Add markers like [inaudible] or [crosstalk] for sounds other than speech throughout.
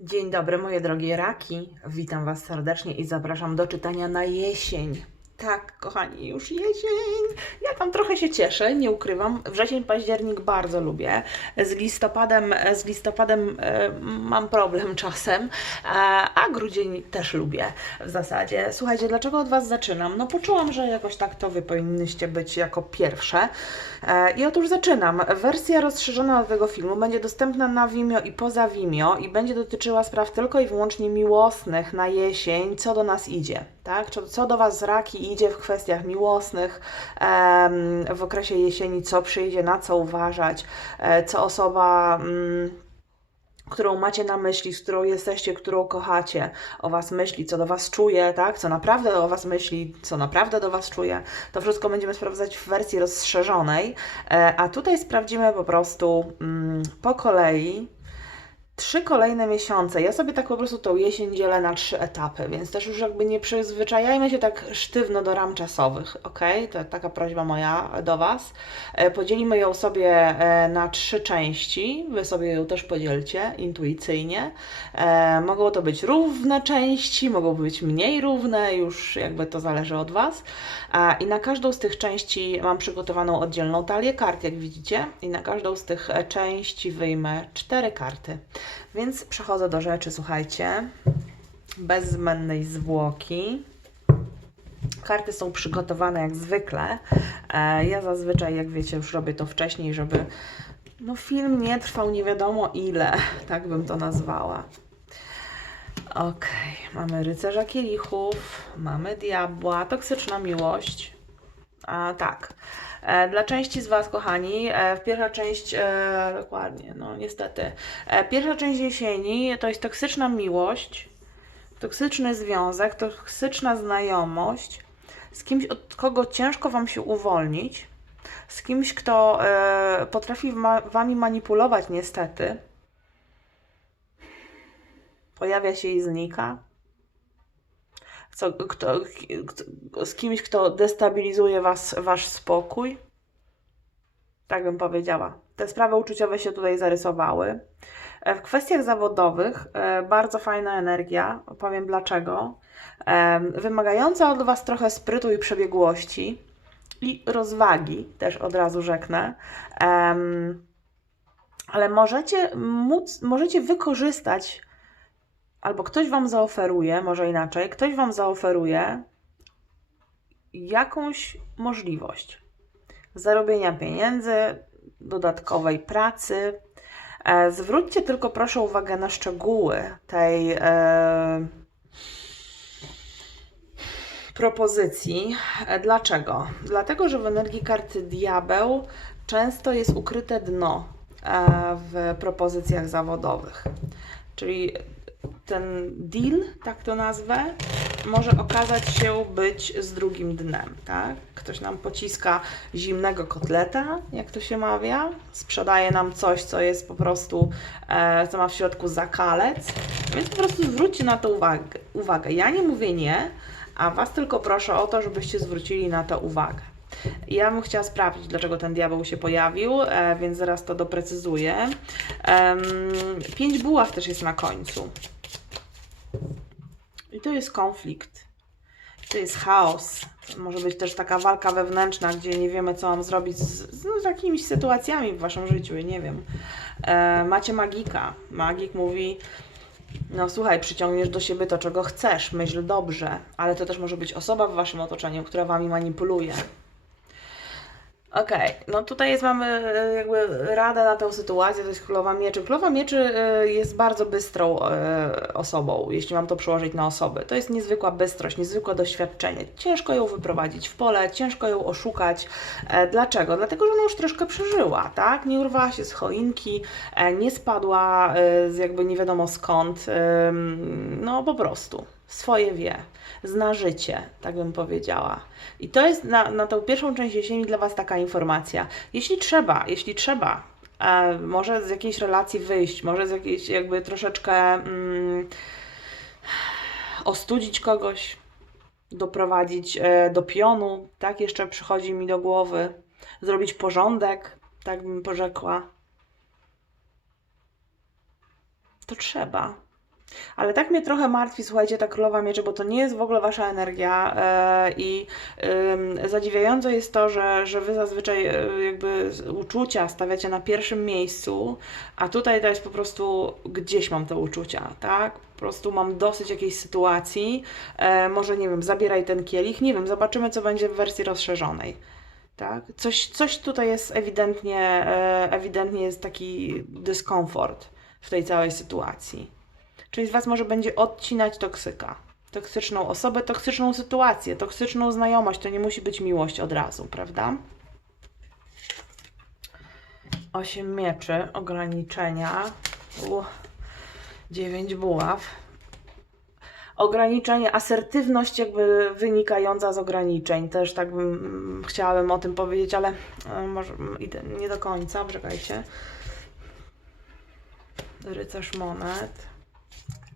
Dzień dobry, moje drogie raki. Witam Was serdecznie i zapraszam do czytania na jesień. Tak, kochani, już jesień. Ja tam trochę się cieszę, nie ukrywam. Wrzesień, październik bardzo lubię. Z listopadem, z listopadem e, mam problem czasem, e, a grudzień też lubię w zasadzie. Słuchajcie, dlaczego od Was zaczynam? No poczułam, że jakoś tak to Wy powinnyście być jako pierwsze. E, I otóż zaczynam. Wersja rozszerzona tego filmu będzie dostępna na Vimeo i poza Vimeo i będzie dotyczyła spraw tylko i wyłącznie miłosnych na jesień, co do nas idzie, tak? Co do Was z raki idzie w kwestiach miłosnych w okresie jesieni, co przyjdzie, na co uważać, e, co osoba... Mm, którą macie na myśli, z którą jesteście, którą kochacie, o Was myśli, co do Was czuje, tak? Co naprawdę o Was myśli, co naprawdę do Was czuje. To wszystko będziemy sprawdzać w wersji rozszerzonej, e, a tutaj sprawdzimy po prostu mm, po kolei trzy kolejne miesiące. Ja sobie tak po prostu tą jesień dzielę na trzy etapy, więc też już jakby nie przyzwyczajajmy się tak sztywno do ram czasowych, ok? To taka prośba moja do Was. E, Podzielimy ją sobie e, na trzy części. Wy sobie ją też podzielcie intuicyjnie. E, Mogą to być równe części, mogą być mniej równe, już jakby to zależy od Was. I na każdą z tych części mam przygotowaną oddzielną talię kart, jak widzicie, i na każdą z tych części wyjmę cztery karty. Więc przechodzę do rzeczy, słuchajcie. Bez zbędnej zwłoki. Karty są przygotowane jak zwykle. E, Ja zazwyczaj, jak wiecie, już robię to wcześniej, żeby no, film nie trwał nie wiadomo ile, [laughs] tak bym to nazwała. Okej, mamy rycerza kielichów, mamy diabła, toksyczna miłość. A, tak. E, Dla części z Was, kochani, e, pierwsza część, e, dokładnie, no niestety, pierwsza część jesieni to jest toksyczna miłość, toksyczny związek, toksyczna znajomość z kimś, od kogo ciężko Wam się uwolnić, z kimś, kto potrafi Wami manipulować, niestety. Pojawia się i znika. Co, kto, kto, z kimś, kto destabilizuje was, wasz spokój. Tak bym powiedziała. Te sprawy uczuciowe się tutaj zarysowały. E, W kwestiach zawodowych e, bardzo fajna energia, powiem dlaczego. E, Wymagająca od Was trochę sprytu i przebiegłości i rozwagi, też od razu rzeknę. Ale możecie móc, możecie wykorzystać albo ktoś Wam zaoferuje, może inaczej, ktoś Wam zaoferuje jakąś możliwość zarobienia pieniędzy, dodatkowej pracy. E, zwróćcie tylko proszę uwagę na szczegóły tej e, propozycji. E, Dlaczego? Dlatego, że w energii karty diabeł często jest ukryte dno e, w propozycjach zawodowych. Czyli ten deal, tak to nazwę, może okazać się być z drugim dnem, tak? Ktoś nam pociska zimnego kotleta, jak to się mawia, sprzedaje nam coś, co jest po prostu, e, co ma w środku zakalec, więc po prostu zwróćcie na to uwagę. uwagę. Ja nie mówię nie, a Was tylko proszę o to, żebyście zwrócili na to uwagę. Ja bym chciała sprawdzić, dlaczego ten diabeł się pojawił, e, więc zaraz to doprecyzuję. Pięć buław też jest na końcu. I to jest konflikt. To jest chaos. Może być też taka walka wewnętrzna, gdzie nie wiemy, co mam zrobić z, z, no, z jakimiś sytuacjami w waszym życiu, nie wiem. E, macie magika. Magik mówi, no słuchaj, przyciągniesz do siebie to, czego chcesz, myśl dobrze, ale to też może być osoba w waszym otoczeniu, która wami manipuluje. Okej, no tutaj jest, mamy e, jakby radę na tę sytuację, to jest Królowa Mieczy. Królowa Mieczy e, jest bardzo bystrą e, osobą, jeśli mam to przełożyć na osoby. To jest niezwykła bystrość, niezwykłe doświadczenie. Ciężko ją wyprowadzić w pole, ciężko ją oszukać. Dlaczego? Dlatego, że ona już troszkę przeżyła, tak? Nie urwała się z choinki, nie spadła z jakby nie wiadomo skąd, no po prostu swoje wie, zna życie, tak bym powiedziała. I to jest na, na tą pierwszą część jesieni dla Was taka informacja. Jeśli trzeba, jeśli trzeba, e, może z jakiejś relacji wyjść, może z jakiejś jakby troszeczkę mm, ostudzić kogoś, doprowadzić e, do pionu, tak jeszcze przychodzi mi do głowy, zrobić porządek, tak bym porzekła. To trzeba. Ale tak mnie trochę martwi, słuchajcie, ta królowa mieczy, bo to nie jest w ogóle wasza energia e, i zadziwiające jest to, że, że wy zazwyczaj e, jakby uczucia stawiacie na pierwszym miejscu, a tutaj to jest po prostu gdzieś mam te uczucia, tak? Po prostu mam dosyć jakiejś sytuacji, e, może nie wiem, zabieraj ten kielich, nie wiem, zobaczymy co będzie w wersji rozszerzonej. Tak? Coś, coś tutaj jest ewidentnie, ewidentnie jest taki dyskomfort w tej całej sytuacji. Czyli z Was może będzie odcinać toksyka. Toksyczną osobę, toksyczną sytuację, toksyczną znajomość. To nie musi być miłość od razu, prawda? Osiem mieczy, ograniczenia. Dziewięć buław. Ograniczenie, asertywność jakby wynikająca z ograniczeń. Też tak bym mm, chciałabym o tym powiedzieć, ale e, może mm, idę nie do końca, czekajcie. Rycerz monet.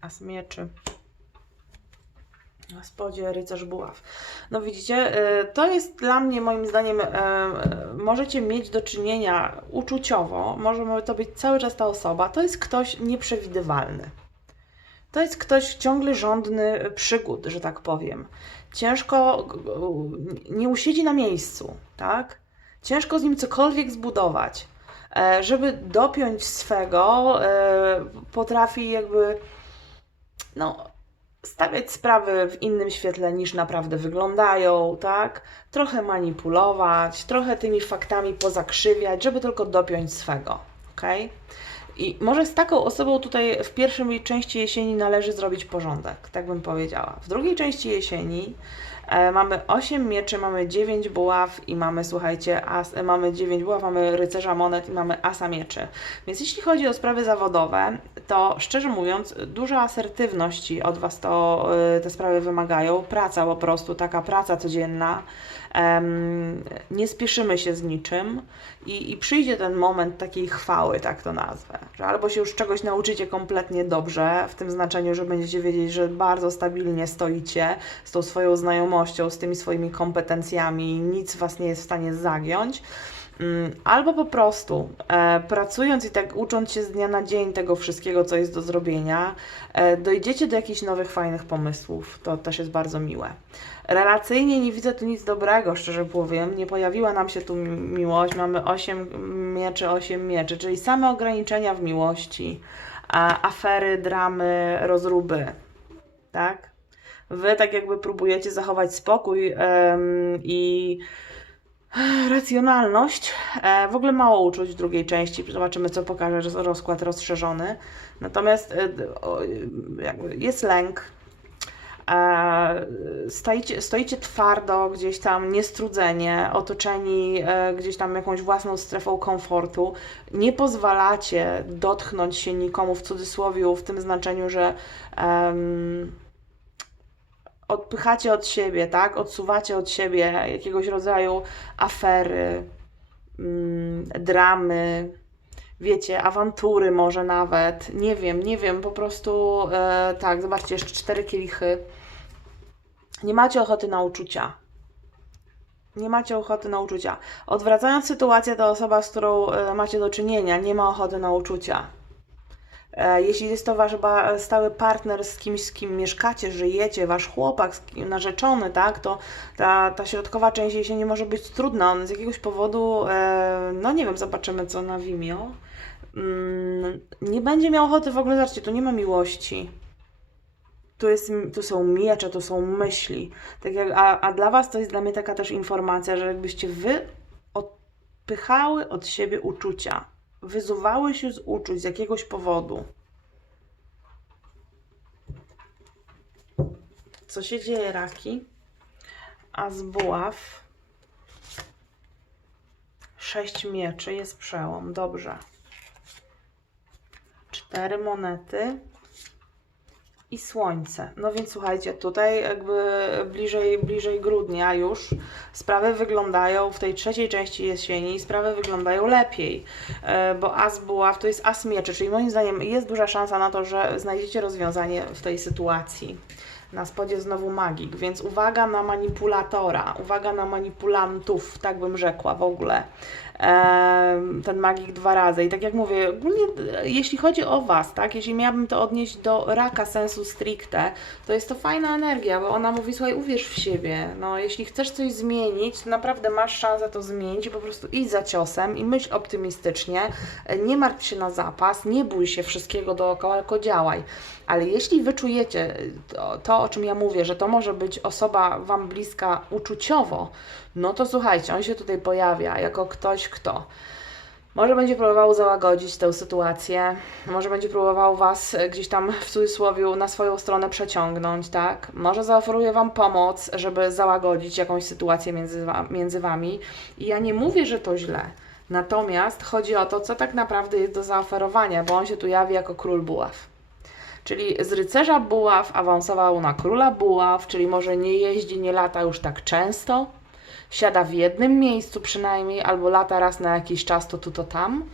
As mieczy. Na spodzie rycerz buław. No widzicie, y, to jest dla mnie moim zdaniem, y, y, możecie mieć do czynienia uczuciowo, może to być cały czas ta osoba, to jest ktoś nieprzewidywalny. To jest ktoś ciągle żądny przygód, że tak powiem. Ciężko, nie usiedzi na miejscu, tak? Ciężko z nim cokolwiek zbudować. E, Żeby dopiąć swego, e, potrafi jakby no, stawiać sprawy w innym świetle niż naprawdę wyglądają, tak? Trochę manipulować, trochę tymi faktami pozakrzywiać, żeby tylko dopiąć swego, ok? I może z taką osobą tutaj w pierwszej części jesieni należy zrobić porządek, tak bym powiedziała. W drugiej części jesieni e, mamy 8 mieczy, mamy 9 buław i mamy, słuchajcie, as, e, mamy 9 buław, mamy rycerza monet i mamy asa mieczy. Więc jeśli chodzi o sprawy zawodowe, to szczerze mówiąc, duża asertywności od Was to y, te sprawy wymagają. Praca po prostu, taka praca codzienna. Nie spieszymy się z niczym i, i przyjdzie ten moment takiej chwały, tak to nazwę. Że albo się już czegoś nauczycie kompletnie dobrze, w tym znaczeniu, że będziecie wiedzieć, że bardzo stabilnie stoicie z tą swoją znajomością, z tymi swoimi kompetencjami, nic Was nie jest w stanie zagiąć. Mm, Albo po prostu e, pracując i tak ucząc się z dnia na dzień tego wszystkiego, co jest do zrobienia, e, dojdziecie do jakichś nowych, fajnych pomysłów. To też jest bardzo miłe. Relacyjnie nie widzę tu nic dobrego, szczerze powiem. Nie pojawiła nam się tu mi- miłość. Mamy 8 mieczy, 8 mieczy, czyli same ograniczenia w miłości, afery, dramy, rozruby. Tak? Wy tak jakby próbujecie zachować spokój em, i racjonalność. E, w ogóle mało uczuć w drugiej części. Zobaczymy, co pokaże roz- rozkład rozszerzony. Natomiast e, jest lęk. E, stoicie, stoicie twardo, gdzieś tam niestrudzenie, otoczeni gdzieś tam jakąś własną strefą komfortu. Nie pozwalacie dotknąć się nikomu w cudzysłowie, w tym znaczeniu, że odpychacie od siebie, tak? Odsuwacie od siebie jakiegoś rodzaju afery, mm, dramy, wiecie, awantury może nawet. Nie wiem, nie wiem, po prostu e, tak, zobaczcie, jeszcze cztery kielichy. Nie macie ochoty na uczucia. Nie macie ochoty na uczucia. Odwracając sytuację, ta osoba, z którą e, macie do czynienia, nie ma ochoty na uczucia. E, Jeśli jest to wasz stały partner z kimś, z kim mieszkacie, żyjecie, wasz chłopak, narzeczony, tak, to ta, ta środkowa część jesieni może być trudna. On z jakiegoś powodu, e, no nie wiem, zobaczymy co na Vimeo. Mm, nie będzie miał ochoty w ogóle, zobaczcie, tu nie ma miłości. Tu, jest, tu są miecze, tu są myśli. Tak jak, a, a dla Was to jest dla mnie taka też informacja, że jakbyście Wy odpychały od siebie uczucia, wyzuwały się z uczuć z jakiegoś powodu. Co się dzieje, Raki? A z buław sześć mieczy, jest przełom, dobrze. Cztery monety i słońce. No więc słuchajcie, tutaj jakby bliżej, bliżej grudnia już sprawy wyglądają w tej trzeciej części jesieni, sprawy wyglądają lepiej, e, bo as buław to jest as mieczy, czyli moim zdaniem jest duża szansa na to, że znajdziecie rozwiązanie w tej sytuacji. Na spodzie znowu magik, więc uwaga na manipulatora, uwaga na manipulantów, tak bym rzekła w ogóle. Ten magik dwa razy. I tak jak mówię, ogólnie jeśli chodzi o Was, tak, jeśli miałabym to odnieść do raka sensu stricte, to jest to fajna energia, bo ona mówi, słuchaj, uwierz w siebie, no jeśli chcesz coś zmienić, to naprawdę masz szansę to zmienić po prostu idź za ciosem i myśl optymistycznie, nie martw się na zapas, nie bój się wszystkiego dookoła, tylko działaj. Ale jeśli wyczujecie to, to, o czym ja mówię, że to może być osoba Wam bliska uczuciowo, no to słuchajcie, on się tutaj pojawia jako ktoś, kto może będzie próbował załagodzić tę sytuację, może będzie próbował Was gdzieś tam w cudzysłowie na swoją stronę przeciągnąć, tak? Może zaoferuje Wam pomoc, żeby załagodzić jakąś sytuację między, między Wami. I ja nie mówię, że to źle. Natomiast chodzi o to, co tak naprawdę jest do zaoferowania, bo on się tu jawi jako król buław. Czyli z rycerza buław awansował na króla buław, czyli może nie jeździ, nie lata już tak często, siada w jednym miejscu przynajmniej, albo lata raz na jakiś czas, to tu, to tam.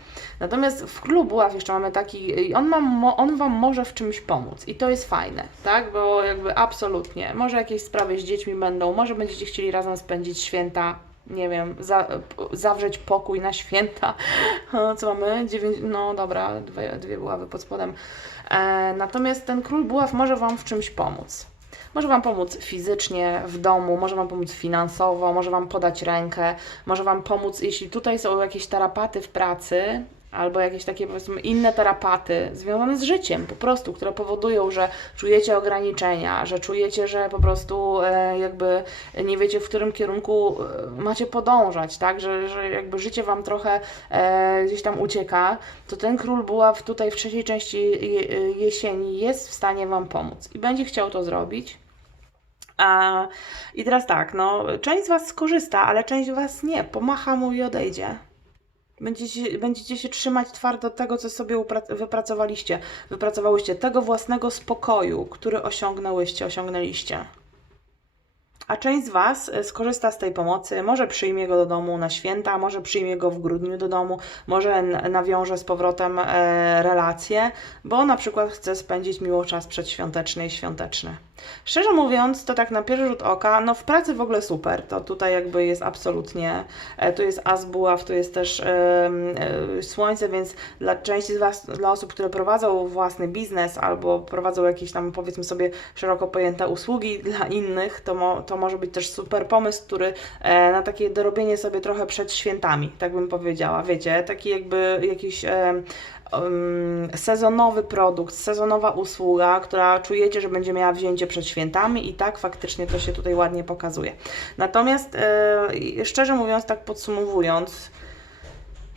Natomiast w królu buław jeszcze mamy taki, on, ma, on Wam może w czymś pomóc i to jest fajne, tak? Bo jakby absolutnie, może jakieś sprawy z dziećmi będą, może będziecie chcieli razem spędzić święta, nie wiem, za, zawrzeć pokój na święta. [laughs] Co mamy? Dziewięć, no dobra, dwie, dwie buławy pod spodem. E, natomiast ten król buław może Wam w czymś pomóc. Może Wam pomóc fizycznie, w domu, może Wam pomóc finansowo, może Wam podać rękę, może Wam pomóc, jeśli tutaj są jakieś tarapaty w pracy, albo jakieś takie powiedzmy inne tarapaty związane z życiem po prostu, które powodują, że czujecie ograniczenia, że czujecie, że po prostu e, jakby nie wiecie, w którym kierunku e, macie podążać, tak, że, że jakby życie Wam trochę e, gdzieś tam ucieka, to ten król buław tutaj w trzeciej części je, jesieni jest w stanie Wam pomóc i będzie chciał to zrobić. I teraz tak, no, część z Was skorzysta, ale część z Was nie, pomacha mu i odejdzie. Będziecie, będziecie się trzymać twardo tego, co sobie wypracowaliście. Wypracowałyście tego własnego spokoju, który osiągnęłyście, osiągnęliście. A część z Was e, skorzysta z tej pomocy, może przyjmie go do domu na święta, może przyjmie go w grudniu do domu, może nawiąże z powrotem e, relacje, bo na przykład chce spędzić miło czas przedświąteczny i świąteczny. Szczerze mówiąc, to tak na pierwszy rzut oka, no w pracy w ogóle super, to tutaj jakby jest absolutnie, e, tu jest as buław, tu jest też em, e, słońce, więc dla części z Was, dla osób, które prowadzą własny biznes albo prowadzą jakieś tam powiedzmy sobie szeroko pojęte usługi dla innych, to, mo, to może być też super pomysł, który e, na takie dorobienie sobie trochę przed świętami, tak bym powiedziała, wiecie, taki jakby jakiś sezonowy produkt, sezonowa usługa, która czujecie, że będzie miała wzięcie przed świętami i tak faktycznie to się tutaj ładnie pokazuje. Natomiast e, szczerze mówiąc, tak podsumowując,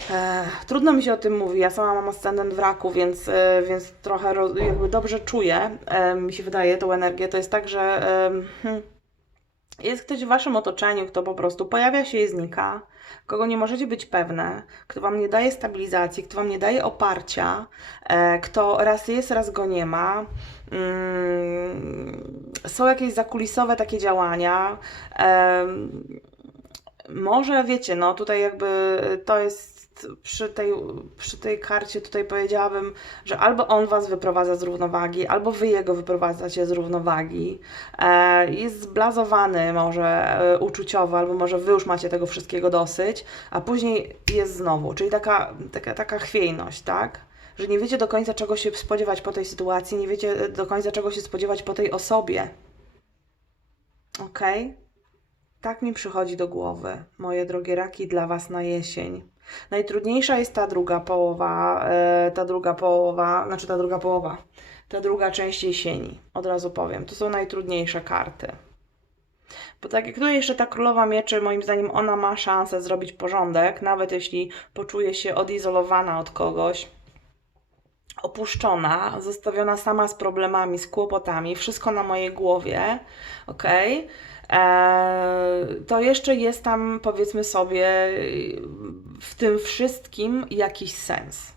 E, trudno mi się o tym mówi. Ja sama mam ascendent w raku, więc, e, więc trochę ro, jakby dobrze czuję, mi się wydaje, tą energię. To jest tak, że hmm, jest ktoś w waszym otoczeniu, kto po prostu pojawia się i znika, kogo nie możecie być pewne, kto wam nie daje stabilizacji, kto wam nie daje oparcia, e, kto raz jest, raz go nie ma. Mm, są jakieś zakulisowe takie działania. Em, może wiecie, no tutaj jakby to jest przy tej, przy tej karcie tutaj powiedziałabym, że albo on was wyprowadza z równowagi, albo wy jego wyprowadzacie z równowagi. E, jest zblazowany może e, uczuciowo, albo może wy już macie tego wszystkiego dosyć, a później jest znowu, czyli taka, taka, taka chwiejność, tak? Że nie wiecie do końca czego się spodziewać po tej sytuacji, nie wiecie do końca czego się spodziewać po tej osobie. Okej? Tak mi przychodzi do głowy, moje drogie raki, dla Was na jesień. Najtrudniejsza jest ta druga połowa, e, ta druga połowa, znaczy ta druga połowa, ta druga część jesieni. Od razu powiem, to są najtrudniejsze karty. Bo tak jak tu jeszcze ta królowa mieczy, moim zdaniem ona ma szansę zrobić porządek, nawet jeśli poczuje się odizolowana od kogoś, opuszczona, zostawiona sama z problemami, z kłopotami, wszystko na mojej głowie, ok? Eee, to jeszcze jest tam, powiedzmy sobie, w tym wszystkim jakiś sens.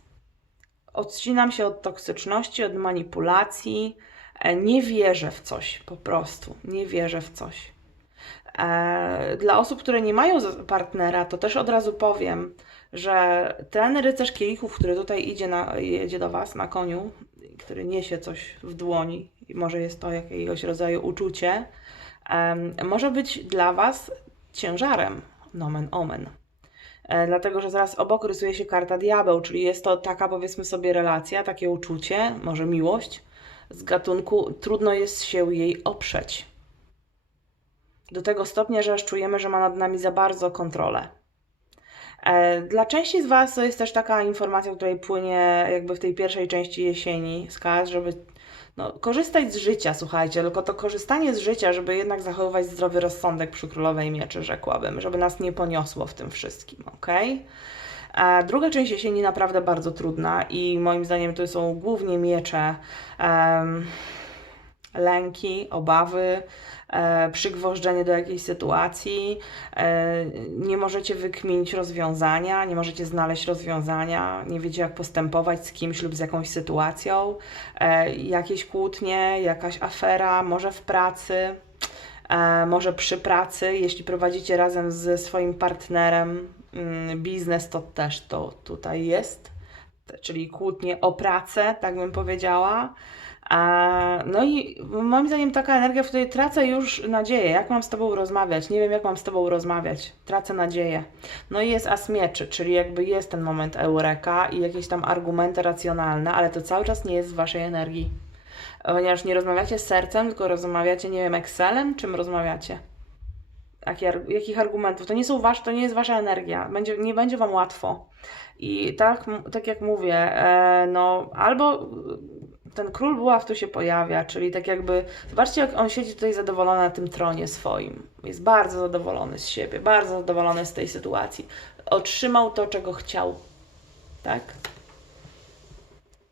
Odcinam się od toksyczności, od manipulacji. E, Nie wierzę w coś, po prostu. Nie wierzę w coś. E, Dla osób, które nie mają partnera, to też od razu powiem, że ten rycerz kielichów, który tutaj idzie, na, jedzie do Was na koniu, który niesie coś w dłoni, może jest to jakiegoś rodzaju uczucie, może być dla Was ciężarem, nomen omen. E, dlatego, że zaraz obok rysuje się karta diabeł, czyli jest to taka powiedzmy sobie relacja, takie uczucie, może miłość z gatunku trudno jest się jej oprzeć. Do tego stopnia, że aż czujemy, że ma nad nami za bardzo kontrolę. E, Dla części z Was to jest też taka informacja, której płynie jakby w tej pierwszej części jesieni z kas, żeby no, korzystać z życia, słuchajcie, tylko to korzystanie z życia, żeby jednak zachowywać zdrowy rozsądek przy królowej mieczy, rzekłabym, żeby nas nie poniosło w tym wszystkim, ok? A druga część jesieni naprawdę bardzo trudna i moim zdaniem to są głównie miecze, em, lęki, obawy, e, przygwożdżenie do jakiejś sytuacji, e, nie możecie wykminić rozwiązania, nie możecie znaleźć rozwiązania, nie wiecie jak postępować z kimś lub z jakąś sytuacją, e, jakieś kłótnie, jakaś afera, może w pracy, e, może przy pracy, jeśli prowadzicie razem ze swoim partnerem mm, biznes, to też to tutaj jest, czyli kłótnie o pracę, tak bym powiedziała. A, no i moim zdaniem taka energia, w której tracę już nadzieję. Jak mam z Tobą rozmawiać? Nie wiem, jak mam z Tobą rozmawiać. Tracę nadzieję. No i jest as mieczy, czyli jakby jest ten moment eureka i jakieś tam argumenty racjonalne, ale to cały czas nie jest z Waszej energii. Ponieważ nie rozmawiacie sercem, tylko rozmawiacie, nie wiem, Excelem, czym rozmawiacie? Jakich argumentów? To nie są wasze, to nie jest wasza energia. Będzie, nie będzie wam łatwo. I tak, tak jak mówię, e, no albo y, ten król buław tu się pojawia, czyli tak jakby, zobaczcie jak on siedzi tutaj zadowolony na tym tronie swoim. Jest bardzo zadowolony z siebie, bardzo zadowolony z tej sytuacji. Otrzymał to, czego chciał. Tak?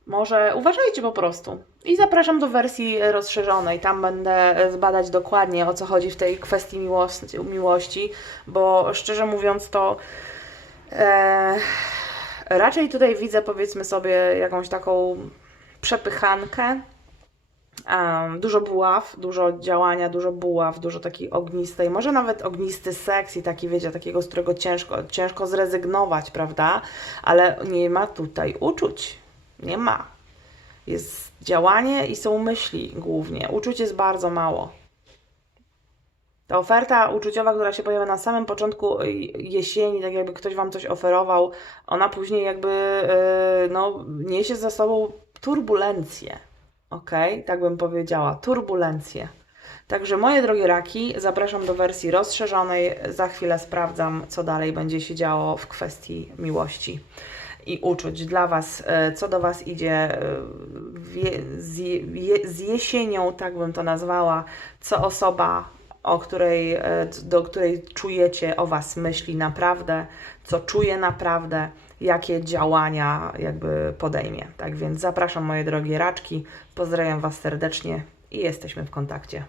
Może uważajcie po prostu. I zapraszam do wersji rozszerzonej. Tam będę zbadać dokładnie o co chodzi w tej kwestii miłości, bo szczerze mówiąc, to e, raczej tutaj widzę, powiedzmy sobie, jakąś taką przepychankę. Dużo buław, dużo działania, dużo buław, dużo takiej ognistej, może nawet ognisty seks i taki, wiecie, takiego, z którego ciężko, ciężko zrezygnować, prawda? Ale nie ma tutaj uczuć. Nie ma. Jest działanie i są myśli głównie. Uczuć jest bardzo mało. Ta oferta uczuciowa, która się pojawia na samym początku y, jesieni, tak jakby ktoś Wam coś oferował, ona później jakby yy, no, niesie za sobą turbulencje. Ok, tak bym powiedziała, turbulencje. Także moje drogie raki, zapraszam do wersji rozszerzonej. Za chwilę sprawdzam, co dalej będzie się działo w kwestii miłości i uczuć dla Was, e, co do Was idzie e, z jesienią, tak bym to nazwała, co osoba, o której, e, do której czujecie o Was myśli naprawdę, co czuje naprawdę, jakie działania jakby podejmie. Tak więc zapraszam moje drogie raczki, pozdrawiam Was serdecznie i jesteśmy w kontakcie.